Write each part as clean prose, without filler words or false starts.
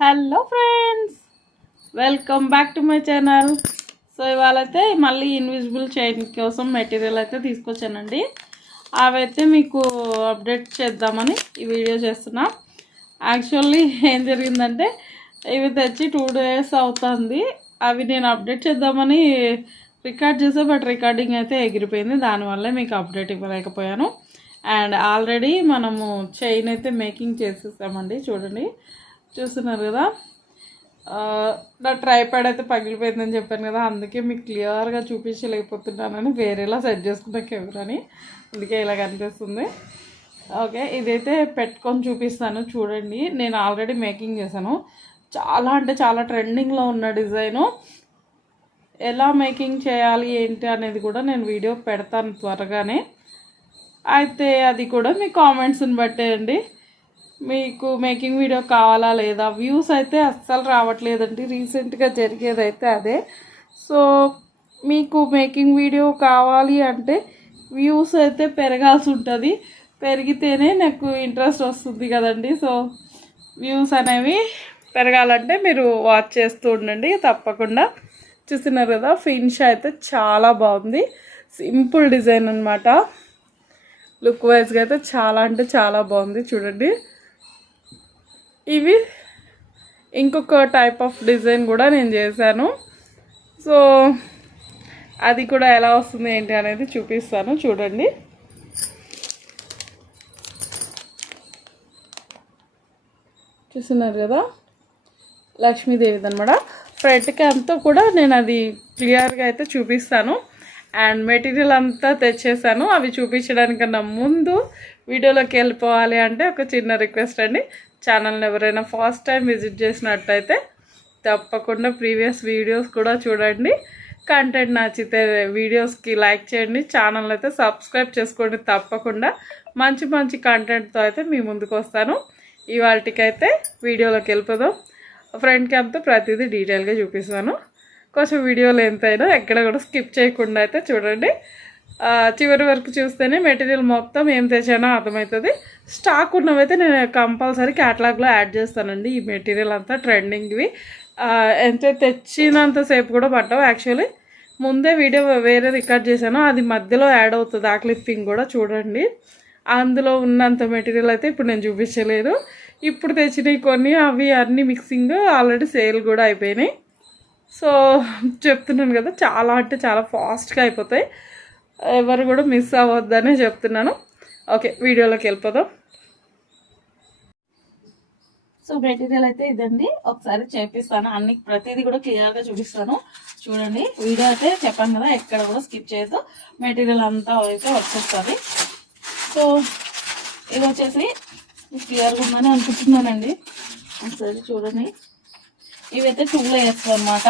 Hello friends, welcome back to my channel. So ఇవాళ అయితే మళ్ళీ ఇన్విజిబుల్ చైన్ కోసం మెటీరియల్ అయితే తీసుకొచ్చానండి. అవైతే మీకు అప్డేట్ చేద్దామని ఈ వీడియో చేస్తున్నా. యాక్చువల్లీ ఏం జరిగిందంటే ఇవి తెచ్చి 2 days అవుతుంది. అవి నేను అప్డేట్ చేద్దామని రికార్డ్ చేసా, బట్ రికార్డింగ్ అయితే ఎగిరిపోయింది. దానివల్ల మీకు అప్డేట్ ఇవ్వలేకపోయాను. అండ్ ఆల్రెడీ మనము చైన్ అయితే మేకింగ్ చేసేసామండి. చూడండి, చూస్తున్నారు కదా. నా ట్రైపాడ్ అయితే పగిలిపోయిందని చెప్పాను కదా, అందుకే మీకు క్లియర్గా చూపించలేకపోతున్నానని వేరేలా సెట్ చేసుకున్న కెమెరాని, అందుకే ఇలా కనిపిస్తుంది. ఓకే, ఇదైతే పెట్టుకొని చూపిస్తాను చూడండి. నేను ఆల్రెడీ మేకింగ్ చేశాను. చాలా అంటే చాలా ట్రెండింగ్లో ఉన్న డిజైను. ఎలా మేకింగ్ చేయాలి ఏంటి అనేది కూడా నేను వీడియో పెడతాను త్వరగానే. అయితే అది కూడా మీ కామెంట్స్ని బట్టే అండి. మీకు మేకింగ్ వీడియో కావాలా లేదా? వ్యూస్ అయితే అస్సలు రావట్లేదండి. రీసెంట్గా జరిగేది అయితే అదే. సో మీకు మేకింగ్ వీడియో కావాలి అంటే వ్యూస్ అయితే పెరగాల్సి ఉంటుంది. పెరిగితేనే నాకు ఇంట్రెస్ట్ వస్తుంది కదండి. సో వ్యూస్ అనేవి పెరగాలంటే మీరు వాచ్ చేస్తూ ఉండండి తప్పకుండా. చూస్తున్నారు కదా, ఫినిష్ అయితే చాలా బాగుంది. సింపుల్ డిజైన్ అనమాట. లుక్ వైజ్గా అయితే చాలా అంటే చాలా బాగుంది. చూడండి, ఇవి ఇంకొక టైప్ ఆఫ్ డిజైన్ కూడా నేను చేశాను. సో అది కూడా ఎలా వస్తుంది ఏంటి అనేది చూపిస్తాను చూడండి. చూస్తున్నారు కదా, లక్ష్మీదేవిది అనమాట. ఫ్రంట్కి అంతా కూడా నేను అది క్లియర్గా అయితే చూపిస్తాను. అండ్ మెటీరియల్ అంతా తెచ్చేసాను. అవి చూపించడానికన్నా ముందు వీడియోలోకి వెళ్ళిపోవాలి అంటే ఒక చిన్న రిక్వెస్ట్ అండి. ఛానల్ని ఎవరైనా ఫస్ట్ టైం విజిట్ చేసినట్టయితే తప్పకుండా ప్రీవియస్ వీడియోస్ కూడా చూడండి. కంటెంట్ నచ్చితే వీడియోస్కి లైక్ చేయండి. ఛానల్ అయితే సబ్స్క్రైబ్ చేసుకోండి తప్పకుండా. మంచి మంచి కంటెంట్తో అయితే మీ ముందుకు వస్తాను. ఇవాళకైతే వీడియోలోకి వెళ్ళిపోదాం. ఫ్రంట్ క్యామ్తో ప్రతిదీ డీటెయిల్గా చూపిస్తాను. కొంచెం వీడియోలు ఎంతైనా ఎక్కడ కూడా స్కిప్ చేయకుండా అయితే చూడండి. చివరి వరకు చూస్తేనే మెటీరియల్ మొత్తం ఏం తెచ్చానో అర్థమవుతుంది. స్టాక్ ఉన్నవైతే నేను కంపల్సరీ క్యాటలాగ్లో యాడ్ చేస్తానండి. ఈ మెటీరియల్ అంతా ట్రెండింగ్వి ఎంత తెచ్చినంతసేపు కూడా పట్టవు. యాక్చువల్లీ ముందే వీడియో వేరే రికార్డ్ చేశాను, అది మధ్యలో యాడ్ అవుతుంది. ఆ క్లిప్పింగ్ కూడా చూడండి. అందులో ఉన్నంత మెటీరియల్ అయితే ఇప్పుడు నేను చూపించలేదు. ఇప్పుడు తెచ్చినవి కొన్ని, అవి అన్నీ మిక్సింగ్ ఆల్రెడీ సేల్ కూడా అయిపోయినాయి. సో చెప్తున్నాను కదా, చాలా అంటే చాలా ఫాస్ట్గా అయిపోతాయి. ఎవరు కూడా మిస్ అవ్వద్దనే చెప్తున్నాను. ఓకే, వీడియోలోకి వెళ్ళిపోదాం. సో మెటీరియల్ అయితే ఇదండి. ఒకసారి చేపిస్తాను, అన్ని ప్రతిదీ కూడా క్లియర్గా చూపిస్తాను చూడండి. వీడియో అయితే చెప్పాను కదా, ఎక్కడ కూడా స్కిప్ చేయొద్దు. మెటీరియల్ అంతా అయితే వచ్చేస్తుంది. సో ఇది వచ్చేసి క్లియర్గా ఉందని అనుకుంటున్నానండి. ఒకసారి చూడండి, ఇవైతే 2 layers అనమాట.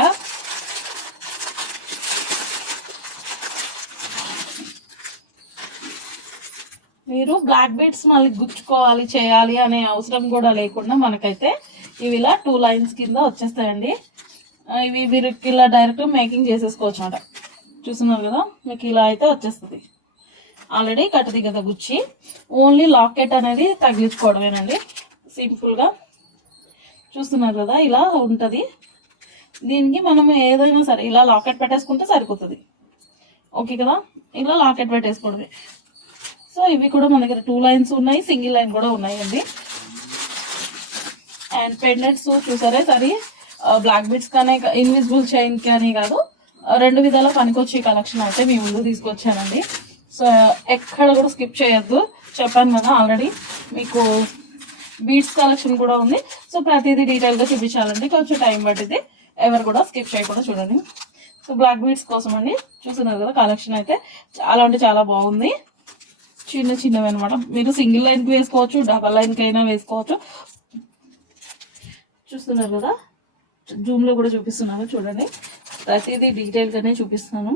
మీరు బ్లాక్ బీడ్స్ మళ్ళీ గుచ్చుకోవాలి చేయాలి అనే అవసరం కూడా లేకుండా మనకైతే ఇవి ఇలా 2 lines కింద వచ్చేస్తాయండి. ఇవి మీరు ఇలా డైరెక్ట్ మేకింగ్ చేసేసుకోవచ్చు అనమాట. చూస్తున్నారు కదా, మీకు ఇలా అయితే వచ్చేస్తుంది. ఆల్రెడీ కట్టది కదా గుచ్చి, ఓన్లీ లాకెట్ అనేది తగిలించుకోవడమేనండి సింపుల్గా. చూస్తున్నారు కదా, ఇలా ఉంటుంది. దీనికి మనం ఏదైనా సరే ఇలా లాకెట్ పెట్టేసుకుంటే సరిపోతుంది. ఓకే కదా, ఇలా లాకెట్ పెట్టేసుకోవడమే. సో ఇవి కూడా మన దగ్గర 2 lines ఉన్నాయి, సింగిల్ లైన్ కూడా ఉన్నాయండి. అండ్ పెండెంట్స్ చూసారే, సరే బ్లాక్ బీడ్స్ కానీ ఇన్విజిబుల్ చైన్ కానీ కాదు, 2 విధాల పనికొచ్చే కలెక్షన్ అయితే మీ ముందు తీసుకొచ్చానండి. సో ఎక్కడ కూడా స్కిప్ చేయొద్దు. చెప్పాను కదా ఆల్రెడీ మీకు బీడ్స్ కలెక్షన్ కూడా ఉంది. సో ప్రతిదీ డీటెయిల్గా చూపించాలంటే కొంచెం టైం పట్టింది. ఎవరు కూడా స్కిప్ చేయకుండా చూడండి. సో బ్లాక్ బీడ్స్ కోసం అండి. చూస్తున్నారు కదా, కలెక్షన్ అయితే చాలా అంటే చాలా బాగుంది. చిన్న చిన్నవి అనమాట. మీరు సింగిల్ లైన్కి వేసుకోవచ్చు, డబల్ లైన్కి అయినా వేసుకోవచ్చు. చూస్తున్నారు కదా, జూమ్లో కూడా చూపిస్తున్నాను చూడండి. ప్రతిదీ డీటెయిల్గానే చూపిస్తున్నాను.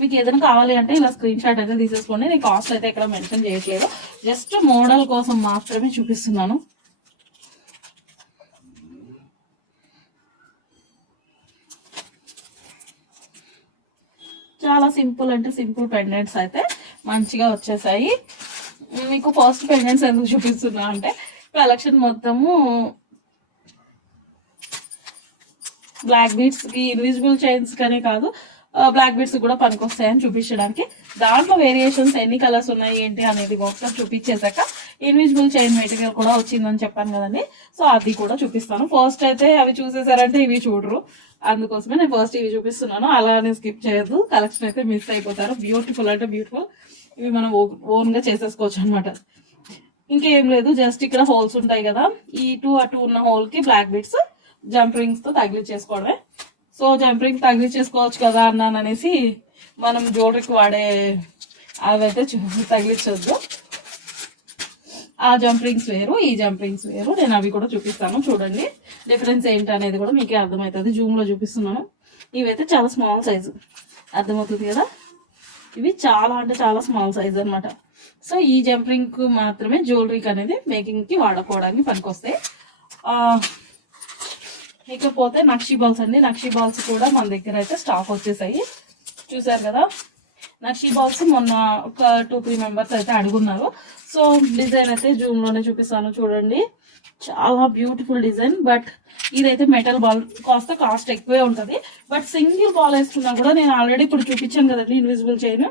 మీకు ఏదైనా కావాలి అంటే ఇలా స్క్రీన్ షాట్ అయితే తీసేసుకోండి. నేను కాస్ట్ అయితే ఎక్కడ మెన్షన్ చేయట్లేదు, జస్ట్ మోడల్ కోసం మాత్రమే చూపిస్తున్నాను. చాలా సింపుల్ అంటే సింపుల్ పెండెంట్స్ అయితే మంచిగా వచ్చేసాయి. మీకు ఫస్ట్ పెండెంట్స్ ఎందుకు చూపిస్తున్నా అంటే కలెక్షన్ మొత్తము బ్లాక్ బీడ్స్కి ఇన్విజిబుల్ చైన్స్కనే కాదు, బ్లాక్ బీడ్స్ కూడా పనికొస్తాయని చూపించడానికి. దాంట్లో వేరియేషన్స్ ఎన్ని కలర్స్ ఉన్నాయి ఏంటి అనేది ఒకసారి చూపించేశాక ఇన్విజిబుల్ చైన్ మెటీరియల్ కూడా వచ్చిందని చెప్పాను కదండి. సో అది కూడా చూపిస్తాను. ఫస్ట్ అయితే అవి చూసేసారంటే ఇవి చూడరు, అందుకోసమే నేను ఫస్ట్ ఇవి చూపిస్తున్నాను. అలానే స్కిప్ చేయొద్దు, కలెక్షన్ అయితే మిస్ అయిపోతారు. బ్యూటిఫుల్ అంటే బ్యూటిఫుల్, ఇవి మనం ఓన్ గా చేసేసుకోవచ్చు అనమాట. ఇంకేం లేదు, జస్ట్ ఇక్కడ హోల్స్ ఉంటాయి కదా, ఈ అటు ఉన్న హోల్ కి బ్లాక్ బీడ్స్ జంప్ రింగ్స్ తో తగిలించేసుకోవడమే. సో జంప్ రింగ్ తగిలించేసుకోవచ్చు కదా అన్నాను అనేసి మనం జ్యువెలరీకి వాడే అవైతే తగిలించొద్దు. ఆ జంప్ రింగ్స్ వేరు, ఈ జంప్ రింగ్స్ వేరు. నేను అవి కూడా చూపిస్తాను, చూడండి డిఫరెన్స్ ఏంటి అనేది కూడా మీకే అర్థమవుతుంది. జూమ్ లో చూపిస్తున్నాను. ఇవైతే చాలా స్మాల్ సైజు, అర్థమవుతుంది కదా, ఇవి చాలా అంటే చాలా స్మాల్ సైజ్ అనమాట. సో ఈ జంప్ రింగ్ మాత్రమే జ్యువెలరీకి అనేది మేకింగ్ కి వాడుకోవడానికి పనికొస్తాయి. ఇకపోతే నక్షీ బాల్స్ అండి. నక్షీ బాల్స్ కూడా మన దగ్గర అయితే స్టాక్ వచ్చేసాయి, చూసారు కదా. నక్షీ బాల్స్ మొన్న ఒక 2-3 మెంబర్స్ అయితే అడుగున్నారు. సో డిజైన్ అయితే జూమ్ లోనే చూపిస్తాను, చూడండి. చాలా బ్యూటిఫుల్ డిజైన్. బట్ ఇదైతే మెటల్ బాల్, కాస్ట్ ఎక్కువే ఉంటుంది. బట్ సింగిల్ బాల్ వేసుకున్నా కూడా, నేను ఆల్రెడీ ఇప్పుడు చూపించాను కదండి ఇన్విజిబుల్ చైన్,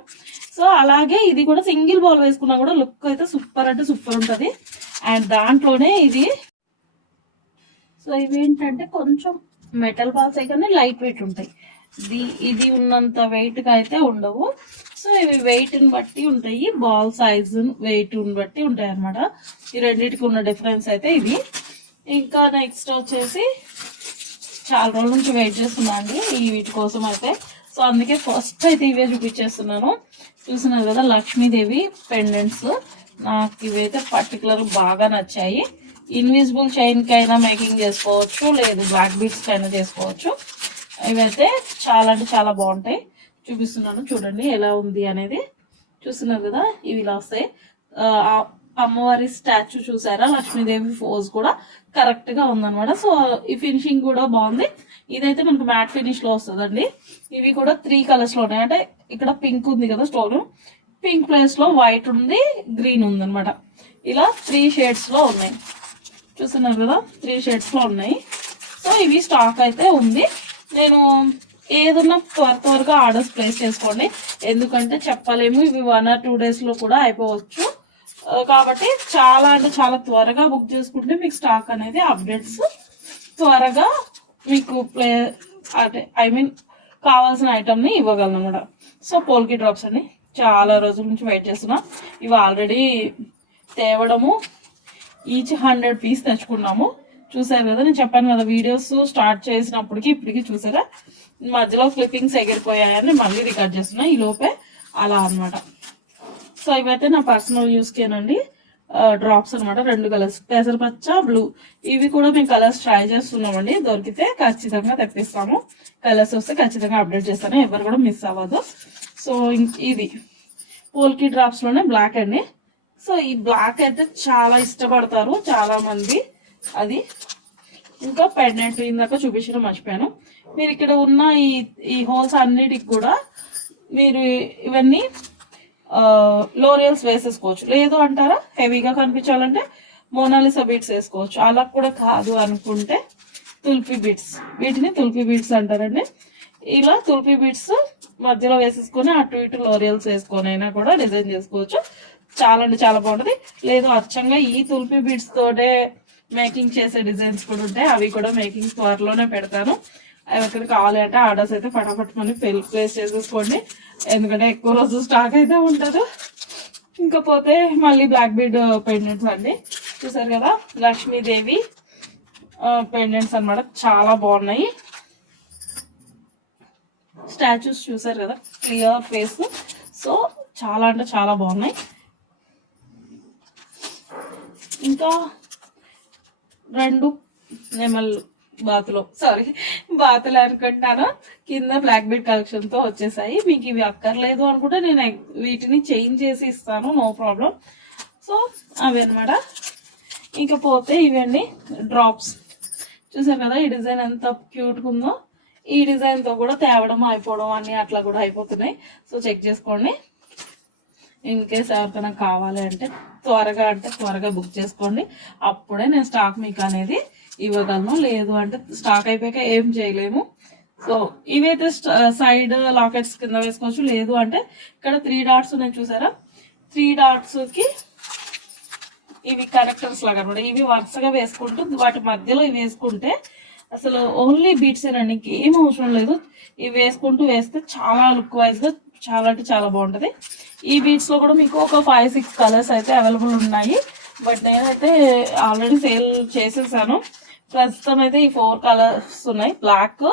సో అలాగే ఇది కూడా సింగిల్ బాల్ వేసుకున్నా కూడా లుక్ అయితే సూపర్ అంటే సూపర్ ఉంటుంది. అండ్ దాంట్లోనే ఇది, సో ఇవేంటంటే కొంచెం మెటల్ బాల్స్ అయితే లైట్ వెయిట్ ఉంటాయి. ఇది ఉన్నంత వెయిట్ గా అయితే ఉండవు. సో ఇవి వెయిట్ ని బట్టి ఉంటాయి, బాల్ సైజ్ వెయిట్ ని బట్టి ఉంటాయి అనమాట. ఈ రెండింటికి ఉన్న డిఫరెన్స్ అయితే ఇది. ఇంకా నెక్స్ట్ వచ్చేసి చాలా రోజుల నుంచి వెయిట్ చేస్తున్నా అండి ఈ వీటి కోసం అయితే. సో అందుకే ఫస్ట్ అయితే ఇవే చూపించేస్తున్నాను. చూస్తున్నారు కదా, లక్ష్మీదేవి పెండెంట్స్. నాకు ఇవైతే పర్టికులర్ బాగా నచ్చాయి. ఇన్విజిబుల్ చైన్ కి అయినా మేకింగ్ చేసుకోవచ్చు, లేదు బ్లాక్ బీడ్స్ కి అయినా చేసుకోవచ్చు. ఇవైతే చాలా అంటే చాలా బాగుంటాయి. చూపిస్తున్నాను, చూడండి ఎలా ఉంది అనేది. చూస్తున్నారు కదా, ఇవి ఇలా వస్తాయి. అమ్మవారి స్టాచ్యూ చూసారా, లక్ష్మీదేవి ఫోజ్ కూడా కరెక్ట్ గా ఉందన్నమాట. సో ఈ ఫినిషింగ్ కూడా బాగుంది. ఇదైతే మనకు మ్యాట్ ఫినిష్ లో వస్తుందండి. ఇవి కూడా 3 కలర్స్ లో ఉన్నాయి. అంటే ఇక్కడ పింక్ ఉంది కదా స్టోన్, పింక్ ప్లేస్ లో వైట్ ఉంది, గ్రీన్ ఉంది అనమాట. ఇలా 3 షేడ్స్ లో ఉన్నాయి. చూస్తున్నారు కదా, 3 షేడ్స్ లో ఉన్నాయి. సో ఇవి స్టాక్ అయితే ఉంది. నేను ఏదన్నా త్వరగా ఆర్డర్స్ ప్లేస్ చేసుకోండి, ఎందుకంటే చెప్పలేము, ఇవి 1 or 2 days లో కూడా అయిపోవచ్చు. కాబట్టి చాలా అంటే చాలా త్వరగా బుక్ చేసుకుంటే మీకు స్టాక్ అనేది అప్డేట్స్ త్వరగా మీకు కావాల్సిన ఐటమ్ ని ఇవ్వగలను అనమాట. సో పోల్కి డ్రాప్స్ అండి, చాలా రోజుల నుంచి వెయిట్ చేస్తున్నా. ఇవి ఆల్రెడీ తేవడము ఈచ్ 100 పీస్ తెచ్చుకున్నాము. చూసారు కదా, నేను చెప్పాను కదా వీడియోస్ స్టార్ట్ చేసినప్పటికి ఇప్పటికి చూసారా, మధ్యలో క్లిప్పింగ్స్ ఎగిరిపోయాయని మళ్ళీ రికార్డ్ చేస్తున్నా ఈ లోపే, అలా అనమాట. సో ఇవైతే నా పర్సనల్ యూస్ కేనండి, డ్రాప్స్ అనమాట. 2 కలర్స్, పెసరపచ్చ, బ్లూ. ఇవి కూడా మేము కలర్స్ ట్రై చేస్తున్నామండి. దొరికితే ఖచ్చితంగా తెప్పిస్తాము. కలర్స్ వస్తే ఖచ్చితంగా అప్డేట్ చేస్తాను, ఎవరు కూడా మిస్ అవ్వదు. సో ఇది పోల్కి డ్రాప్స్ లోనే బ్లాక్ అండి. సో ఈ బ్లాక్ అయితే చాలా ఇష్టపడతారు చాలా మంది. అది ఇంకా పెండెంట్ ఇందాక చూపించడం మర్చిపోయాను. మీరు ఇక్కడ ఉన్న ఈ హోల్స్ అన్నిటికి కూడా మీరు ఇవన్నీ లోరియల్స్ వేసేసుకోవచ్చు. లేదు అంటారా హెవీగా కనిపించాలంటే మోనాలిసా బీడ్స్ వేసుకోవచ్చు. అలా కూడా కాదు అనుకుంటే తుల్పి బీడ్స్, వీటిని తుల్పి బీడ్స్ అంటారండి. ఇలా తుల్పి బీడ్స్ మధ్యలో వేసేసుకొని అటు ఇటు లోరియల్స్ వేసుకొని అయినా కూడా డిజైన్ చేసుకోవచ్చు. చాలా అంటే చాలా బాగుంటుంది. లేదు అచ్చంగా ఈ తుల్పి బీడ్స్ తోటే మేకింగ్ చేసే డిజైన్స్ కూడా ఉంటాయి, అవి కూడా మేకింగ్ త్వరలోనే పెడతాను. అవి ఎక్కడ కావాలి అంటే ఆర్డర్స్ అయితే ఫటాఫట్ మనీ ప్లేస్ చేసేసుకోండి, ఎందుకంటే ఎక్కువ రోజు స్టాక్ అయితే ఉంటుంది. ఇంకపోతే మళ్ళీ బ్లాక్ బీడ్ పెండెంట్స్ అండి. చూసారు కదా, లక్ష్మీదేవి పెండెంట్స్ అనమాట, చాలా బాగున్నాయి. స్టాచ్యూస్ చూసారు కదా, క్లియర్ ఫేస్. సో చాలా అంటే చాలా బాగున్నాయి. ఇంకా 2 నెమళ్ళు బాతులు అనుకుంటాను కింద బ్లాక్ బీడ్ కలెక్షన్ తో వచ్చేసాయి. మీకు ఇవి అక్కర్లేదు అనుకుంటే నేను వీటిని చేంజ్ చేసి ఇస్తాను, నో ప్రాబ్లం. సో అవి అనమాట. ఇంకపోతే ఇవండి డ్రాప్స్. చూసారు కదా, ఈ డిజైన్ ఎంత క్యూట్గా ఉందో. ఈ డిజైన్ తో కూడా తేవడం అయిపోవడం అన్ని అట్లా కూడా అయిపోతున్నాయి. సో చెక్ చేసుకోండి. ఇన్ కేస్ ఎవరికైనా కావాలి అంటే త్వరగా బుక్ చేసుకోండి, అప్పుడే నేను స్టాక్ మీకు అనేది ఇవ్వగలను, లేదు అంటే స్టాక్ అయిపోయాక ఏం చేయలేము. సో ఇవైతే సైడ్ లాకెట్స్ కింద వేసుకోవచ్చు, లేదు అంటే ఇక్కడ 3 డాట్స్ ఉన్నాయి చూసారా, 3 డాట్స్కి ఇవి కనెక్టర్స్ లాగా అనమాట. ఇవి వరుసగా వేసుకుంటూ వాటి మధ్యలో ఇవి వేసుకుంటే అసలు ఓన్లీ బీట్స్ ఏనండి, ఇంకేం అవసరం లేదు. ఇవి వేసుకుంటూ వేస్తే చాలా లుక్ వైజ్గా చాలా అంటే చాలా బాగుంటుంది. ఈ బీట్స్లో కూడా మీకు ఒక 5-6 కలర్స్ అయితే అవైలబుల్ ఉన్నాయి. బట్ నేనైతే ఆల్రెడీ సేల్ చేసేసాను. ప్రస్తుతం అయితే ఈ 4 కలర్స్ ఉన్నాయి, బ్లాక్,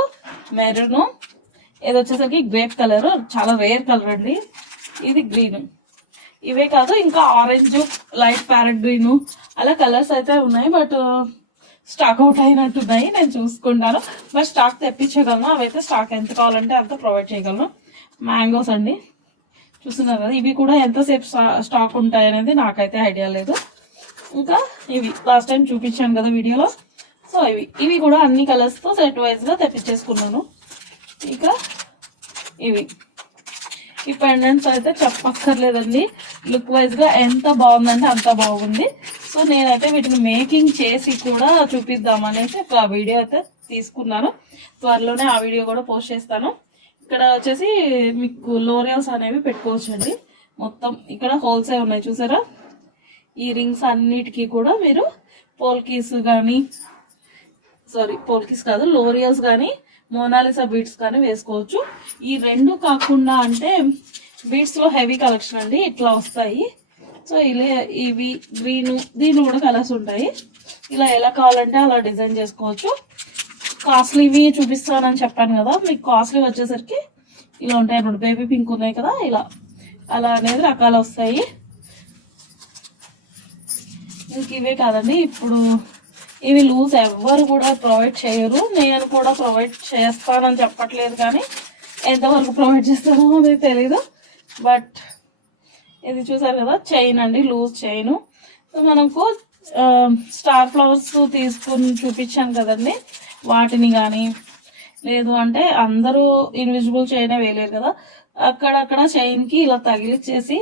మెరూన్, ఇది వచ్చేసరికి గ్రేప్ కలర్, చాలా రేర్ కలర్ అండి, ఇది గ్రీన్. ఇవే కాదు ఇంకా ఆరెంజ్, లైట్ ప్యారెట్ గ్రీన్ అలా కలర్స్ అయితే ఉన్నాయి. బట్ స్టాక్ అవుట్ అయినట్టున్నాయి, నేను చూసుకుంటాను. బట్ స్టాక్ తెప్పించగలను, అవైతే స్టాక్ ఎంత కావాలంటే అంత ప్రొవైడ్ చేయగలను. మ్యాంగోస్ అండి, చూస్తున్నారు కదా, ఇవి కూడా ఎంతసేపు స్టాక్ ఉంటాయి అనేది నాకైతే ఐడియా లేదు. ఇంకా ఇవి లాస్ట్ టైం చూపించాను కదా వీడియోలో, సో ఇవి కూడా అన్ని కలర్స్తో సెట్ వైజ్గా తెప్పించేసుకున్నాను. ఇంకా ఈ పెండెంట్స్ అయితే చెప్పక్కర్లేదండి, లుక్ వైజ్గా ఎంత బాగుందంటే అంత బాగుంది. సో నేనైతే వీటిని మేకింగ్ చేసి కూడా చూపిద్దామనేసి ఒక వీడియో అయితే తీసుకున్నాను. త్వరలోనే ఆ వీడియో కూడా పోస్ట్ చేస్తాను. ఇక్కడ వచ్చేసి మీకు లోరియల్స్ అనేవి పెట్టుకోవచ్చు అండి. మొత్తం ఇక్కడ హోల్సే ఉన్నాయి చూసారా, ఈ రింగ్స్ అన్నిటికీ కూడా మీరు పోల్కీస్ కానీ పోల్కీస్ కాదు లోరియల్స్ కానీ మోనాలిసా బీడ్స్ కానీ వేసుకోవచ్చు. ఈ రెండు కాకుండా అంటే బీడ్స్లో హెవీ కలెక్షన్ అండి, ఇట్లా వస్తాయి. సో ఇలా ఇవి గ్రీన్, దీనిలో కూడా కలర్స్ ఉంటాయి. ఇలా ఎలా కావాలంటే అలా డిజైన్ చేసుకోవచ్చు. కాస్ట్లీవి చూపిస్తానని చెప్పాను కదా, మీకు కాస్ట్లీ వచ్చేసరికి ఇలా ఉంటాయి అన్నమాట. బేబీ పింక్ ఉన్నాయి కదా, ఇలా అలా అనేది రకాలు వస్తాయి. ఇంక ఇవే కాదండి, ఇప్పుడు ఇవి లూజ్ ఎవ్వరు కూడా ప్రొవైడ్ చేయరు, నేను కూడా ప్రొవైడ్ చేస్తానని చెప్పట్లేదు, కానీ ఎంతవరకు ప్రొవైడ్ చేస్తానో అది తెలీదు. బట్ ఇది చూసారు కదా, చైన్ అండి, లూజ్ చైన్. మనకు స్టార్ ఫ్లవర్స్ తీసుకుని చూపించాను కదండి, వాటిని కానీ లేదు అంటే అందరూ ఇన్విజిబుల్ చైనే వేయలేరు కదా, అక్కడక్కడ చైన్కి ఇలా తగిలిచ్చేసి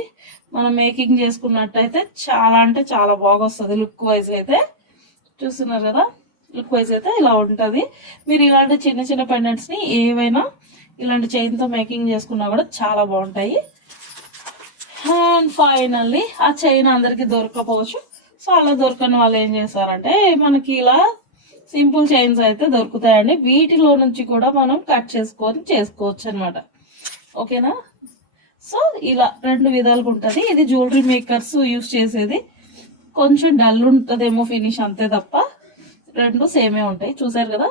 మనం మేకింగ్ చేసుకున్నట్టయితే చాలా అంటే చాలా బాగా వస్తుంది. లుక్ వైజ్ అయితే చూస్తున్నారు కదా, లుక్ వైజ్ అయితే ఇలా ఉంటుంది. మీరు ఇలాంటి చిన్న చిన్న పెండెంట్స్ని ఏవైనా ఇలాంటి చైన్తో మేకింగ్ చేసుకున్నా కూడా చాలా బాగుంటాయి. అండ్ ఫైనల్లీ ఆ చైన్ అందరికి దొరకపోవచ్చు. సో అలా దొరకని వాళ్ళు ఏం చేస్తారంటే మనకి ఇలా సింపుల్ చైన్స్ అయితే దొరుకుతాయండి, వీటిలో నుంచి కూడా మనం కట్ చేసుకొని చేసుకోవచ్చు అనమాట. ఓకేనా, సో ఇలా 2 విధాలుగా ఉంటుంది. ఇది జ్యువెలరీ మేకర్స్ యూస్ చేసేది, కొంచెం డల్ ఉంటుందేమో ఫినిష్ అంతే తప్ప 2 సేమే ఉంటాయి. చూసారు కదా,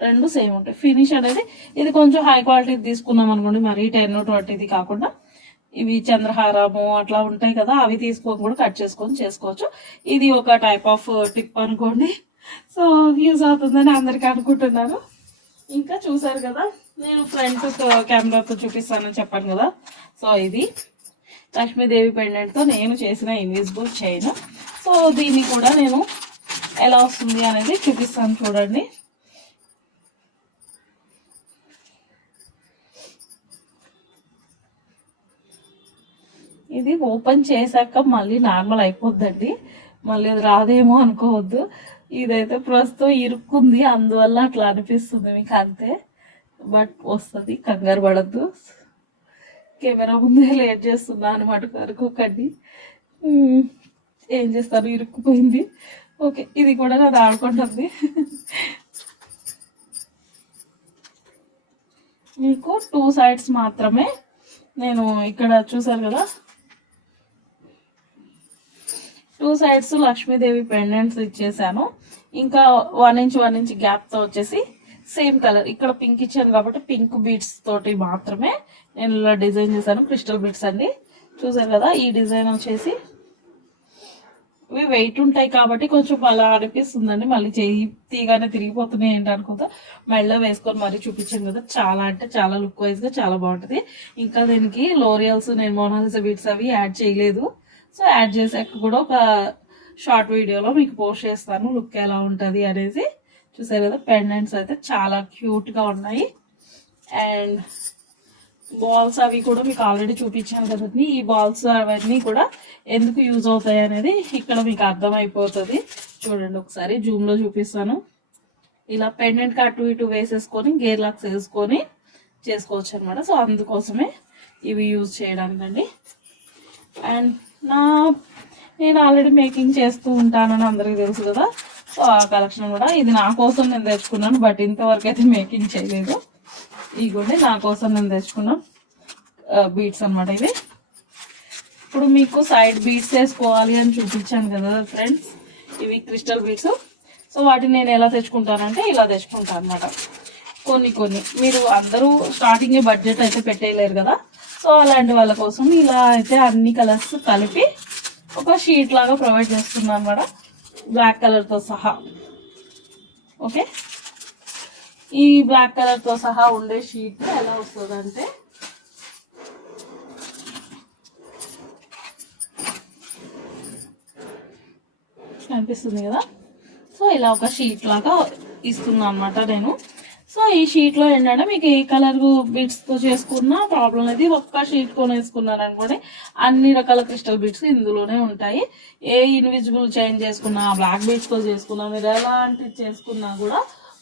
2 సేమ్ ఉంటాయి. ఫినిష్ అనేది ఇది కొంచెం హై క్వాలిటీ తీసుకున్నాం అనుకోండి, మరి 10-20 కాకుండా ఇవి చంద్రహారము అట్లా ఉంటాయి కదా, అవి తీసుకొని కూడా కట్ చేసుకొని చేసుకోవచ్చు. ఇది ఒక టైప్ ఆఫ్ టిప్ అనుకోండి. సో యూజ్ అవుతుందని అందరికీ అనుకుంటున్నాను. ఇంకా చూసారు కదా, నేను ఫ్రంట్ కెమెరాతో చూపిస్తానని చెప్పాను కదా, సో ఇది లక్ష్మీదేవి పెండెంట్తో నేను చేసిన ఇన్విజిబుల్ చైన్. సో దీన్ని కూడా నేను ఎలా వస్తుంది అనేది చూపిస్తాను చూడండి. ఇది ఓపెన్ చేశాక మళ్ళీ నార్మల్ అయిపోద్దండి, మళ్ళీ అది రాదేమో అనుకోవద్దు. ఇదైతే ప్రస్తుతం ఇరుక్కుంది, అందువల్ల అట్లా అనిపిస్తుంది మీకు అంతే. బట్ వస్తుంది, కంగారు పడద్దు. కెమెరా ముందే లేట్ చేస్తున్నా అనమాట, అనుకోకండి. ఏం చేస్తారు, ఇరుక్కుపోయింది. ఓకే, ఇది కూడా నాది ఆడుకుంటుంది. మీకు 2 సైడ్స్ మాత్రమే నేను ఇక్కడ చూసారు కదా, 2 సైడ్స్ లక్ష్మీదేవి పెండెంట్స్ ఇచ్చేసాను. ఇంకా 1 ఇంచ్ 1 ఇంచ్ గ్యాప్తో వచ్చేసి సేమ్ కలర్, ఇక్కడ పింక్ ఇచ్చాను కాబట్టి పింక్ బీడ్స్ తోటి మాత్రమే నేను ఇలా డిజైన్ చేశాను. క్రిస్టల్ బీడ్స్ అండి, చూసారు కదా. ఈ డిజైన్ వచ్చేసి ఇవి వెయిట్ ఉంటాయి కాబట్టి కొంచెం అలా అనిపిస్తుందండి, మళ్ళీ చేయి తీగానే తిరిగిపోతున్నాయి ఏంటి అనుకుంటా మెళ్ళ వేసుకొని మరీ చూపించాను కదా, చాలా అంటే చాలా లుక్ వైజ్గా చాలా బాగుంటుంది. ఇంకా దీనికి లోరియల్స్ నేను మోనాలిసా బీడ్స్ అవి యాడ్ చేయలేదు. సో యాడ్ చేసాక కూడా ఒక షార్ట్ వీడియోలో మీకు పోస్ట్ చేస్తాను లుక్ ఎలా ఉంటుంది అనేది. చూసారు కదా, పెండెంట్స్ అయితే చాలా క్యూట్గా ఉన్నాయి. అండ్ బాల్స్ అవి కూడా మీకు ఆల్రెడీ చూపించాను కదండి. ఈ బాల్స్ అవన్నీ కూడా ఎందుకు యూజ్ అవుతాయి అనేది ఇక్కడ మీకు అర్థమైపోతుంది. చూడండి ఒకసారి జూమ్లో చూపిస్తాను. ఇలా పెండెంట్కి అటు ఇటు వేసేసుకొని గేర్ లాక్స్ వేసుకొని చేసుకోవచ్చు అనమాట. సో అందుకోసమే ఇవి యూజ్ చేయడానికండి. అండ్ నేను ఆల్రెడీ మేకింగ్ చేస్తూ ఉంటానని అందరికీ తెలుసు కదా. సో ఆ కలెక్షన్ కూడా ఇది నా కోసం నేను తెచ్చుకున్నాను, బట్ ఇంతవరకు అయితే మేకింగ్ చేయలేదు. ఇగోండి నా కోసం నేను తెచ్చుకున్నాను బీడ్స్ అనమాట ఇవి. ఇప్పుడు మీకు సైడ్ బీడ్స్ వేసుకోవాలి అని చూపించాను కదా ఫ్రెండ్స్, ఇవి క్రిస్టల్ బీడ్స్. సో వాటిని నేను ఎలా తెచ్చుకుంటానంటే ఇలా తెచ్చుకుంటాను అనమాట. కొన్ని మీరు అందరూ స్టార్టింగే బడ్జెట్ అయితే పెట్టేయలేరు కదా. సో అలాంటి వాళ్ళ కోసం ఇలా అయితే అన్ని కలర్స్ కలిపి ఒక షీట్ లాగా ప్రొవైడ్ చేస్తున్నాను అనమాట, బ్లాక్ కలర్తో సహా. ఓకే, ఈ బ్లాక్ కలర్తో సహా ఉండే షీట్ ఎలా వస్తుందంటే కనిపిస్తుంది కదా. సో ఇలా ఒక షీట్ లాగా ఇస్తున్నాను అనమాట నేను. సో ఈ షీట్లో ఏంటంటే మీకు ఏ కలర్ బీడ్స్తో చేసుకున్నా ప్రాబ్లం లేదు. ఒక్క షీట్ కొనేసుకున్నారు అనుకోండి, అన్ని రకాల క్రిస్టల్ బీడ్స్ ఇందులోనే ఉంటాయి. ఏ ఇన్విజిబుల్ చైన్ చేసుకున్నా, బ్లాక్ బీడ్స్తో చేసుకున్నా, మీరు ఎలాంటి చేసుకున్నా కూడా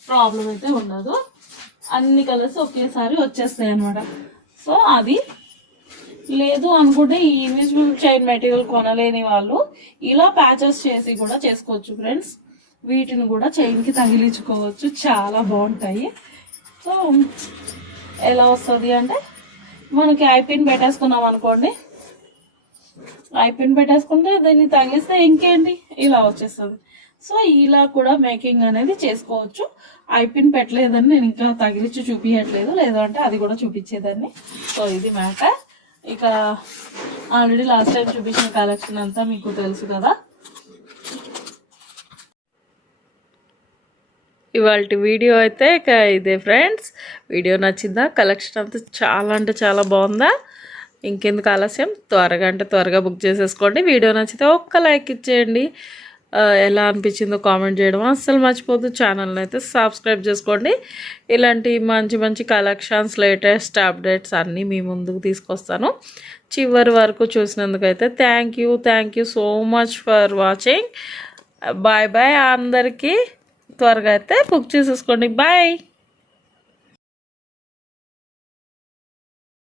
ప్రాబ్లం అయితే ఉండదు. అన్ని కలర్స్ ఒకేసారి వచ్చేస్తాయి అనమాట. సో అది లేదు అనుకుంటే ఈ ఇన్విజిబుల్ చైన్ మెటీరియల్ కొనలేని వాళ్ళు ఇలా ప్యాచెస్ చేసి కూడా చేసుకోవచ్చు ఫ్రెండ్స్. వీటిని కూడా చైన్కి తగిలించుకోవచ్చు, చాలా బాగుంటాయి. సో ఎలా వస్తుంది అంటే మనకి ఐపిన్ పెట్టేసుకున్నాం అనుకోండి, ఐపిన్ పెట్టేసుకుంటే దీన్ని తగిలిస్తే ఇంకేంటి ఇలా వచ్చేస్తుంది. సో ఇలా కూడా మేకింగ్ అనేది చేసుకోవచ్చు. ఐపిన్ పెట్టలేదని నేను ఇంకా తగిలించి చూపించట్లేదు, లేదంటే అది కూడా చూపించేదాన్ని. సో ఇది మ్యాటర్. ఇక ఆల్రెడీ లాస్ట్ టైం చూపించిన కలెక్షన్ అంతా మీకు తెలుసు కదా. ఇవాళ వీడియో అయితే ఇక ఇదే ఫ్రెండ్స్. వీడియో నచ్చిందా? కలెక్షన్ అంతా చాలా అంటే చాలా బాగుందా? ఇంకెందుకు ఆలస్యం, త్వరగా బుక్ చేసేసుకోండి. వీడియో నచ్చితే ఒక్క లైక్ ఇచ్చేయండి. ఎలా అనిపించిందో కామెంట్ చేయడం అస్సలు మర్చిపోద్దు. ఛానల్ని అయితే సబ్స్క్రైబ్ చేసుకోండి. ఇలాంటి మంచి కలెక్షన్స్, లేటెస్ట్ అప్డేట్స్ అన్నీ మీ ముందుకు తీసుకొస్తాను. చివరి వరకు చూసినందుకైతే thank you so much for watching. Bye అందరికీ. త్వరగా అయితే బుక్ చేసేసుకోండి. బాయ్.